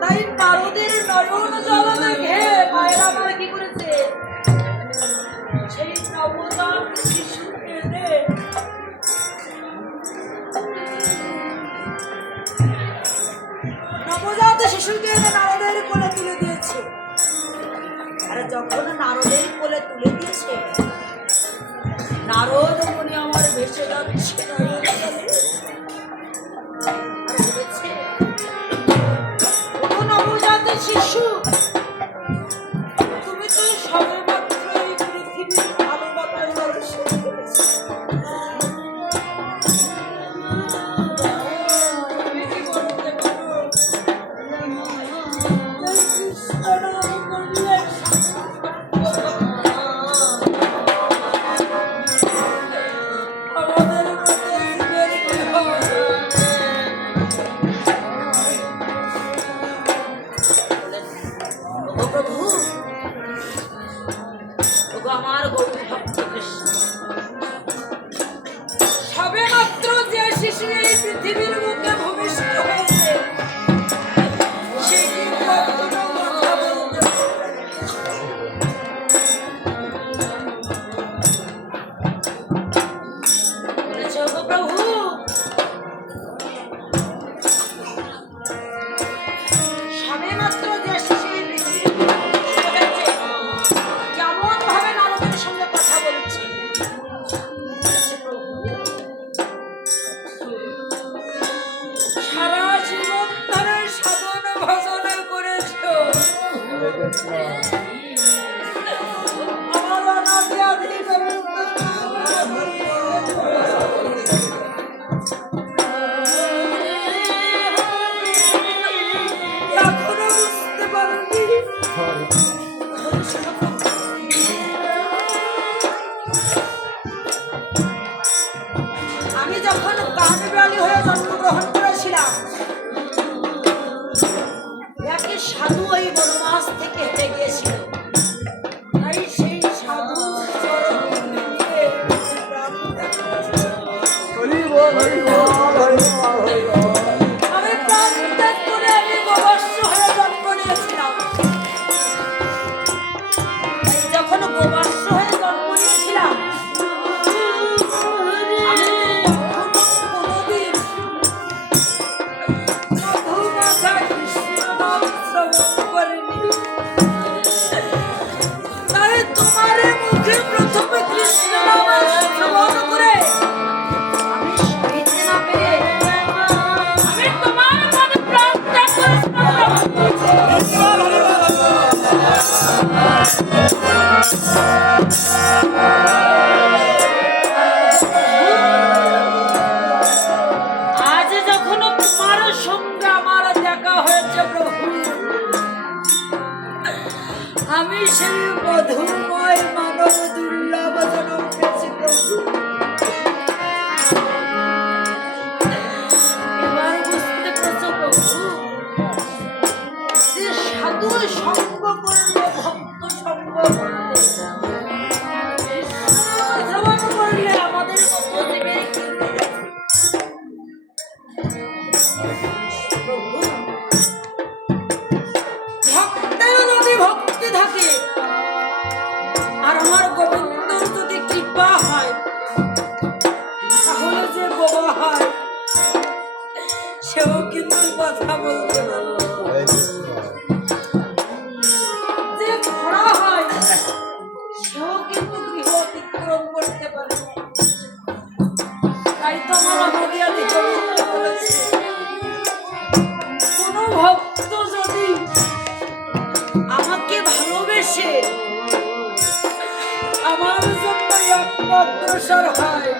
তাই নারদের নয়ন জল দেখে মায়েরা আমার কি করেছে, সেই নবজাত শিশুকে নারদের কোলে তুলে দিয়েছে। আর যখন নারদের কোলে তুলে দিয়েছে, নারদ মুনি আমার ভেসে যাচ্ছে নবজাত শিশু, তুমি তো সবে মাত্র এই পৃথিবীর ভালো বাতায় দর্শন করেছো। তুমি কি করতে পারো? আমার গৌর ভক্ত কৃষ্ণ, সবে মাত্র যে শিশু এই পৃথিবীর বুকে ভূমিষ্ঠ হয়েছে, সে কি কখনো কথা বলতে বলেছে? গো প্রভু, সবে মাত্র যে শিশু এই পৃথিবীর বুকে ভূমিষ্ঠ হয়েছে, কেমন ভাবে নারদের সঙ্গে কথা বলছে। সারা জীবন ধরে সাধন ভজন করেছ, আমার অনাদি আদি এখনো বুঝতে পারবি। আমি যখন কাঠবিড়ালি হয়ে জন্মগ্রহণ করেছিলাম, একই সাধু ওই বনবাস থেকে হেঁটে গিয়েছিল। তাই সেই সাধু আমি প্রাণ ত্যাগ করে আমি গোবর্ষ হয়ে জন্ম নিয়েছিলাম। যখন গোবর্ষ হয়ে জন্ম নিয়েছিলাম, আজ যখন তোমার সঙ্গে আমার দেখা হয়েছে প্রভু, আমি সেই মধুময় মানব দুর্লভ জনম পেয়েছি প্রভু। এবার বুঝতে পারছো প্রভু, যে সাধু সঙ্গ করলে, ভক্ত সঙ্গ করলে, শ্রবণ করলে আমাদের মতো দেবে। ভক্তের যদি ভক্তি থাকে, আর আমার গোবিন্দর যদি কৃপা হয়, তাহলে যে বোবা হয় সেও কিন্তু কথা বলতে পারে, যে ধরা হয় সেও কিন্তু গৃহ অতিক্রম করতে পারে। তাই তো আমার আমাদের আদি গোবিন্দ বলেছে, কোন ভক্ত যদি আমাকে ভালোবেসে আমার জন্য অগ্রসর হয়,